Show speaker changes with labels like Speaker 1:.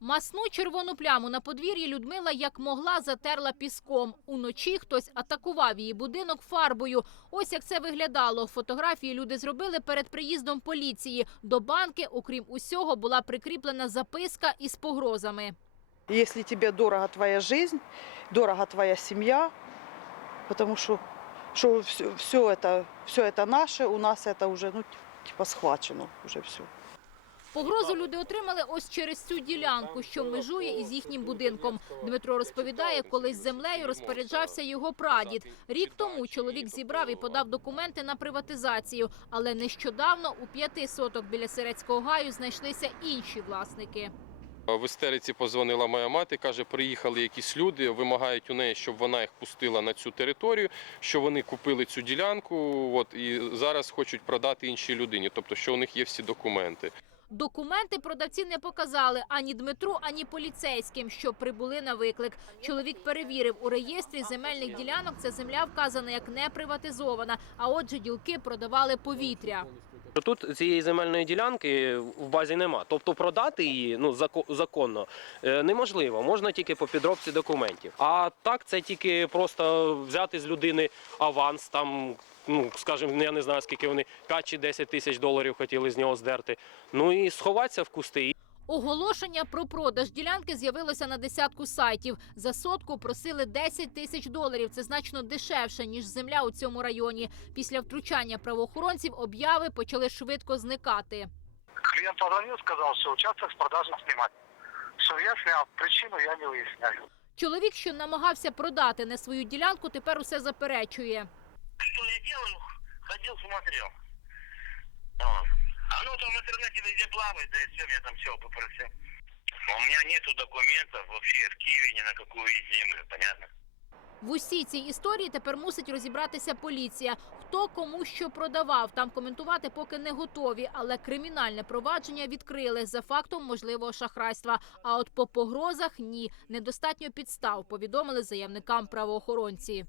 Speaker 1: Масну червону пляму на подвір'ї Людмила як могла затерла піском. Уночі хтось атакував її будинок фарбою. Ось як це виглядало. Фотографії люди зробили перед приїздом поліції. До банки, окрім усього, була прикріплена записка із погрозами.
Speaker 2: Если тебе дорога твоя жизнь, дорога твоя семья, потому что, что все, все, это, все это наше, у нас это уже ну, типа схвачено, уже все.
Speaker 1: Погрозу люди отримали ось через цю ділянку, що межує із їхнім будинком. Дмитро розповідає, колись землею розпоряджався його прадід. Рік тому чоловік зібрав і подав документи на приватизацію, але нещодавно у п'яти соток біля Сирецького гаю знайшлися інші власники.
Speaker 3: В істериці позвонила моя мати, каже, приїхали якісь люди, вимагають у неї, щоб вона їх пустила на цю територію, що вони купили цю ділянку, от і зараз хочуть продати іншій людині, тобто, що у них є всі документи.
Speaker 1: Документи продавці не показали ані Дмитру, ані поліцейським, що прибули на виклик. Чоловік перевірив у реєстрі земельних ділянок. Ця земля вказана як не приватизована. А отже, ділки продавали повітря.
Speaker 4: Тут цієї земельної ділянки в базі нема. Тобто продати її ну законно е, неможливо. Можна тільки по підробці документів. А так це тільки просто взяти з людини аванс, там, ну скажімо, я не знаю скільки вони 5 чи 10 тисяч доларів хотіли з нього здерти. Ну і сховатися в кусти.
Speaker 1: Оголошення про продаж ділянки з'явилося на десятку сайтів. За сотку просили 10 тисяч доларів. Це значно дешевше ніж земля у цьому районі. Після втручання правоохоронців обяви почали швидко зникати.
Speaker 5: Клиент позвонил, сказал, что участок с продажи снимать. Все, я снял. Причину я не выясняю.
Speaker 1: Чоловік, що намагався продати не свою ділянку, тепер усе заперечує.
Speaker 5: Что я делаю? Ходил, смотрел. А ну там в интернете везде плавает, да и все, я там все попросил. У меня нету документов вообще в Киеве ни на какую землю, понятно?
Speaker 1: В усій цій історії тепер мусить розібратися поліція. Хто кому що продавав, там коментувати поки не готові, але кримінальне провадження відкрили за фактом можливого шахрайства. А от по погрозах ні, недостатньо підстав, повідомили заявникам правоохоронці.